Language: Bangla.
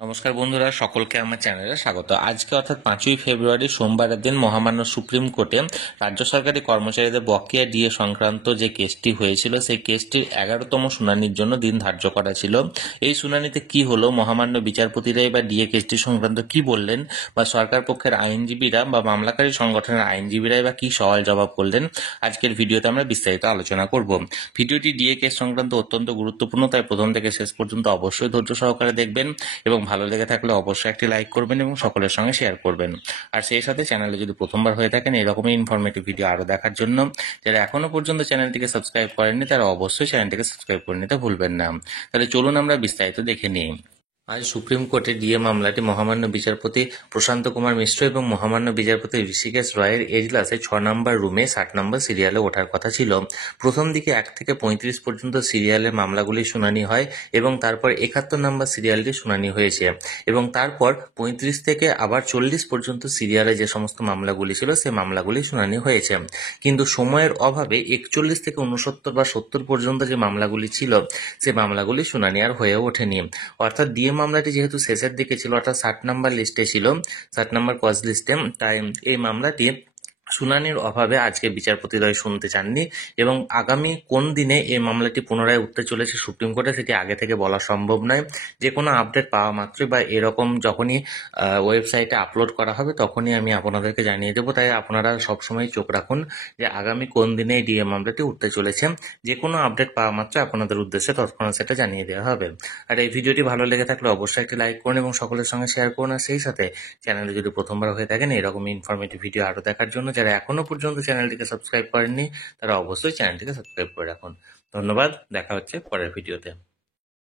নমস্কার বন্ধুরা, সকলকে আমার চ্যানেলে স্বাগত। আজকে অর্থাৎ 5ই ফেব্রুয়ারি সোমবারের দিন মহামান্য সুপ্রিম কোর্টে রাজ্য সরকারি কর্মচারীদের বকেয়া ডিএ সংক্রান্ত যে কেসটি হয়েছিল সেই কেসটির 11তম শুনানির জন্য দিন ধার্য করা ছিল। এই শুনানিতে কি হলো, মহামান্য বিচারপতিরাই বা ডিএ কেসটি সংক্রান্ত কি বললেন, বা সরকার পক্ষের আইনজীবীরা বা মামলাকারী সংগঠনের আইনজীবীরাই বা কি সওয়াল জবাব করলেন, আজকের ভিডিওতে আমরা বিস্তারিত আলোচনা করব। ভিডিওটি ডিএ কেস সংক্রান্ত অত্যন্ত গুরুত্বপূর্ণ, তাই প্রথম থেকে শেষ পর্যন্ত অবশ্যই ধৈর্য সহকারে দেখবেন এবং ভালো লেগে থাকলে অবশ্যই একটি লাইক করবেন এবং সকলের সঙ্গে শেয়ার করবেন। আর সেই সাথে চ্যানেলে যদি প্রথমবার হয়ে থাকেন এরকমই ইনফরমেটিভ ভিডিও আরও দেখার জন্য যারা এখনো পর্যন্ত চ্যানেলটিকে সাবস্ক্রাইব করেননি তারা অবশ্যই চ্যানেলটিকে সাবস্ক্রাইব করে নিতে ভুলবেন না। তাহলে চলুন আমরা বিস্তারিত দেখে নিই। আজ সুপ্রিম কোর্টে ডিএ মামলাটি মহামান্য বিচারপতি প্রশান্ত কুমার মিশ্র এবং মহামান্য বিচারপতি ঋষিকেশ রয়ের এজলাসে 6 নম্বর রুমে 60 নম্বর সিরিয়ালে ওঠার কথা ছিল। প্রথম দিকে 1 থেকে 35 পর্যন্ত সিরিয়ালের মামলাগুলি শুনানি হয় এবং তারপর 71 নম্বর সিরিয়ালটি শুনানি হয়েছে এবং তারপর 35 থেকে আবার 40 পর্যন্ত সিরিয়ালে যে সমস্ত মামলাগুলি ছিল সেই মামলাগুলি শুনানি হয়েছে। কিন্তু সময়ের অভাবে 41 থেকে 69 বা 70 পর্যন্ত যে মামলাগুলি ছিল সেই মামলাগুলি শুনানি আর হয়ে ওঠেনি। অর্থাৎ ডিএ মামলাটি যেহেতু শেষের দিকে ছিল, অর্থাৎ 60 নম্বর লিস্টে ছিল, 60 নম্বর কজ লিস্টে, তাই এই মামলাটি শুনানির অভাবে আজকে বিচারপতিদ্বয় শুনতে চাননি এবং আগামী কোন দিনে এই মামলাটি পুনরায় উঠতে চলেছে সুপ্রিম কোর্টে সেটি আগে থেকে বলা সম্ভব নয়। যে কোনো আপডেট পাওয়া মাত্রই বা এরকম যখনই ওয়েবসাইটে আপলোড করা হবে তখনই আমি আপনাদেরকে জানিয়ে দেবো। তাই আপনারা সবসময় চোখ রাখুন যে আগামী কোন দিনে এই ডিএ মামলাটি উঠতে চলেছে। যে কোনো আপডেট পাওয়া মাত্র আপনাদের উদ্দেশ্যে তৎক্ষণাৎ সেটা জানিয়ে দেওয়া হবে। আর এই ভিডিওটি ভালো লেগে থাকলে অবশ্যই একটি লাইক করুন এবং সকলের সঙ্গে শেয়ার করুন। আর সেই সাথে চ্যানেলে যদি প্রথমবার হয়ে থাকেন এরকম ইনফরমেটিভ ভিডিও আরও দেখার জন্য যারা এখনো পর্যন্ত চ্যানেলটিকে সাবস্ক্রাইব করেননি তারা অবশ্যই চ্যানেলটিকে সাবস্ক্রাইব করে রাখুন। ধন্যবাদ, দেখা হচ্ছে পরের ভিডিওতে।